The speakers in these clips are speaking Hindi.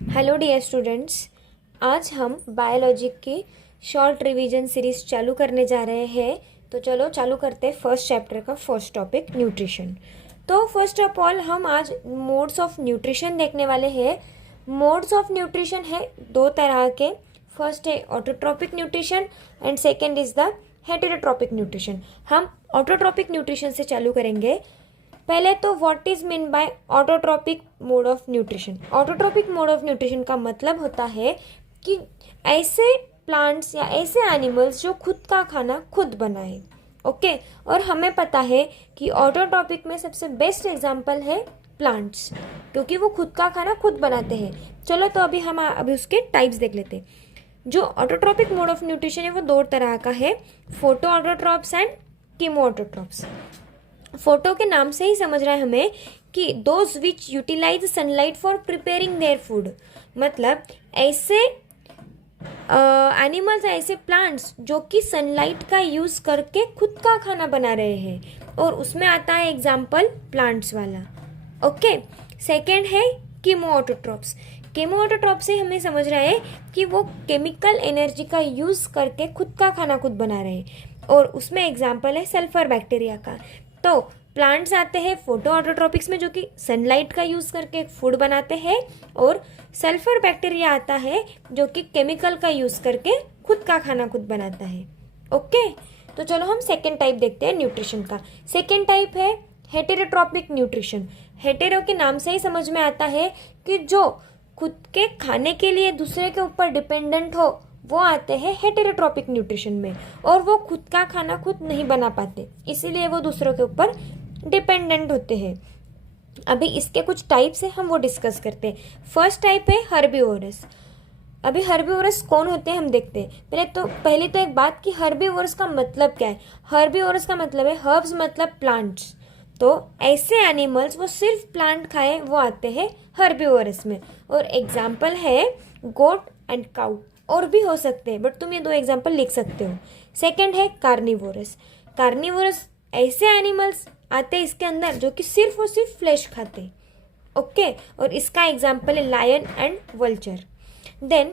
हेलो डियर स्टूडेंट्स, आज हम बायोलॉजी की शॉर्ट रिवीजन सीरीज चालू करने जा रहे हैं। तो चलो चालू करते हैं फर्स्ट चैप्टर का फर्स्ट टॉपिक न्यूट्रिशन। तो फर्स्ट ऑफ ऑल हम आज मोड्स ऑफ न्यूट्रिशन देखने वाले हैं। मोड्स ऑफ न्यूट्रिशन है दो तरह के। फर्स्ट है autotrophic nutrition and second is the heterotrophic nutrition. हम ऑटोट्रॉपिक न्यूट्रिशन से चालू करेंगे। पहले तो what is mean by autotrophic mode of nutrition. Autotrophic mode of nutrition का मतलब होता है कि ऐसे प्लांट्स या ऐसे एनिमल्स जो खुद का खाना खुद बनाए। ओके, और हमें पता है कि ऑटोट्रॉपिक में सबसे बेस्ट एग्जांपल है प्लांट्स, क्योंकि वो खुद का खाना खुद बनाते हैं। चलो तो अभी उसके टाइप्स देख लेते हैं। जो ऑटोट्रॉपिक मोड ऑफ न्यूट्रिशन है वो दो तरह का है, photo autotrophs and chemo autotrophs. Photo के नाम से ही समझ रहा है हमें कि those which utilize sunlight for preparing their food. मतलब ऐसे एनिमल्स, ऐसे प्लांट्स जो कि सनलाइट का यूज करके खुद का खाना बना रहे हैं, और उसमें आता है एग्जाम्पल प्लांट्स वाला। ओके, सेकेंड है कीमोऑटोट्रॉप्स। कीमोऑटोट्रॉप से हमें समझ रहा है कि वो केमिकल एनर्जी का यूज करके खुद का खाना खुद बना रहे हैं, और उसमें एग्जाम्पल है सल्फर बैक्टीरिया का। तो प्लांट्स आते हैं फोटो ऑटोट्रॉपिक्स में, जो कि सनलाइट का यूज करके फूड बनाते हैं, और सल्फर बैक्टीरिया आता है जो कि केमिकल का यूज करके खुद का खाना खुद बनाता है। ओके, तो चलो हम सेकेंड टाइप देखते हैं न्यूट्रिशन का। सेकेंड टाइप है हेटेरोट्रॉपिक न्यूट्रिशन। हेटेरो के नाम से ही समझ में आता है कि जो खुद के खाने के लिए दूसरे के ऊपर डिपेंडेंट हो, वो आते हैं हेटेरोट्रॉपिक न्यूट्रिशन में, और वो खुद का खाना खुद नहीं बना पाते, इसीलिए वो दूसरों के ऊपर डिपेंडेंट होते हैं। अभी इसके कुछ टाइप्स हैं, हम वो डिस्कस करते हैं। फर्स्ट टाइप है हर्बीवोरस। अभी हर्बीवोरस कौन होते हैं हम देखते हैं। पहले तो एक बात कि हर्बीवोरस का मतलब क्या है। हर्बीवोरस का मतलब है, हर्ब्स मतलब प्लांट्स, तो ऐसे एनिमल्स वो सिर्फ प्लांट खाए वो आते हैं हर्बीवोरस में। और एग्जाम्पल है गोट एंड काउ, और भी हो सकते हैं, बट तुम ये दो एग्जाम्पल लिख सकते हो। सेकंड है कार्निवोरस। कार्निवोरस ऐसे एनिमल्स आते हैं इसके अंदर जो कि सिर्फ और सिर्फ फ्लैश खाते हैं। ओके, और इसका एग्जाम्पल है lion and vulture. Then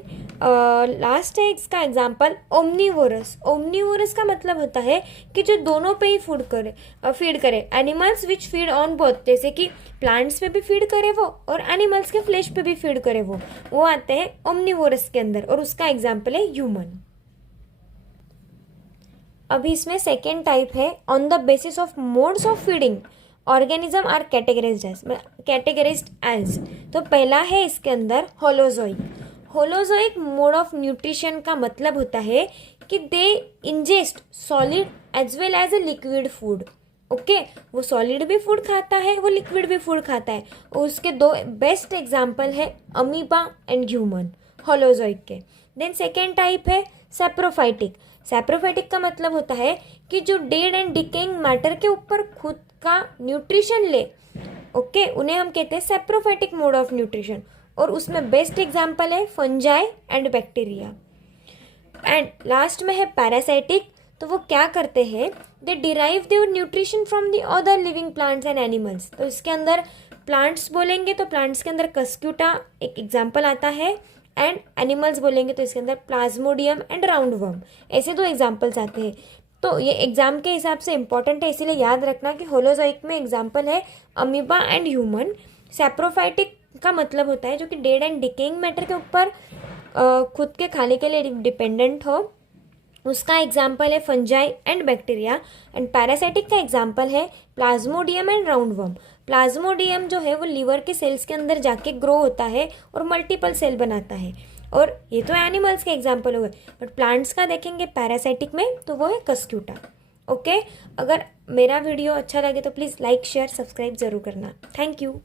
last है इसका एग्जाम्पल ओमनीवोरस। ओमनीवोरस का मतलब होता है कि जो दोनों पे ही फीड करे। Animals which feed on both, जैसे कि प्लांट्स पे भी फीड करे वो, और एनिमल्स के फ्लैश पे भी फीड करे वो आते हैं ओमनीवोरस के अंदर, और उसका एग्जाम्पल है ह्यूमन। अभी इसमें सेकेंड टाइप है on the basis of modes of feeding organism are categorised as. तो पहला है इसके अंदर holozoic. Holozoic mode of nutrition का मतलब होता है कि they ingest solid as well as a liquid food. Okay, वो सॉलिड भी फूड खाता है, वो लिक्विड भी फूड खाता है, और उसके दो बेस्ट एग्जाम्पल है अमीबा एंड ह्यूमन होलोजोइक के। देन सेकेंड टाइप है सैप्रोफाइटिक। सैप्रोफाइटिक का मतलब होता है कि जो डेड एंड डिकेइंग मैटर के ऊपर खुद का न्यूट्रिशन ले, ओके, उन्हें हम कहते हैं सैप्रोफाइटिक मोड ऑफ न्यूट्रिशन, और उसमें बेस्ट एग्जाम्पल है fungi and bacteria. And last में है पैरासाइटिक। तो वो क्या करते हैं, they derive their nutrition from the other living plants and animals. तो इसके अंदर प्लांट्स बोलेंगे तो प्लांट्स के अंदर कस्क्यूटा एक एग्जाम्पल आता है, एंड एनिमल्स बोलेंगे तो इसके अंदर प्लाज्मोडियम एंड राउंडवर्म, ऐसे दो एग्जाम्पल्स आते हैं। तो ये एग्जाम के हिसाब से इंपॉर्टेंट है, इसीलिए याद रखना कि होलोजोइक में एग्जाम्पल है अमीबा एंड ह्यूमन। सैप्रोफाइटिक का मतलब होता है जो कि डेड एंड डिकेइंग मैटर के ऊपर खुद के खाने के लिए डिपेंडेंट हो, उसका एग्जाम्पल है fungi and bacteria. And parasitic का एग्जाम्पल है प्लाज्मोडियम एंड राउंडवर्म। प्लाज्मोडियम जो है वो लीवर के सेल्स के अंदर जाके ग्रो होता है और मल्टीपल सेल बनाता है, और ये तो एनिमल्स के एग्जाम्पल हो गए। बट प्लांट्स का देखेंगे पैरासाइटिक में तो वो है कस्क्यूटा। ओके, अगर मेरा वीडियो अच्छा लगे तो प्लीज़ लाइक शेयर सब्सक्राइब जरूर करना। Thank you.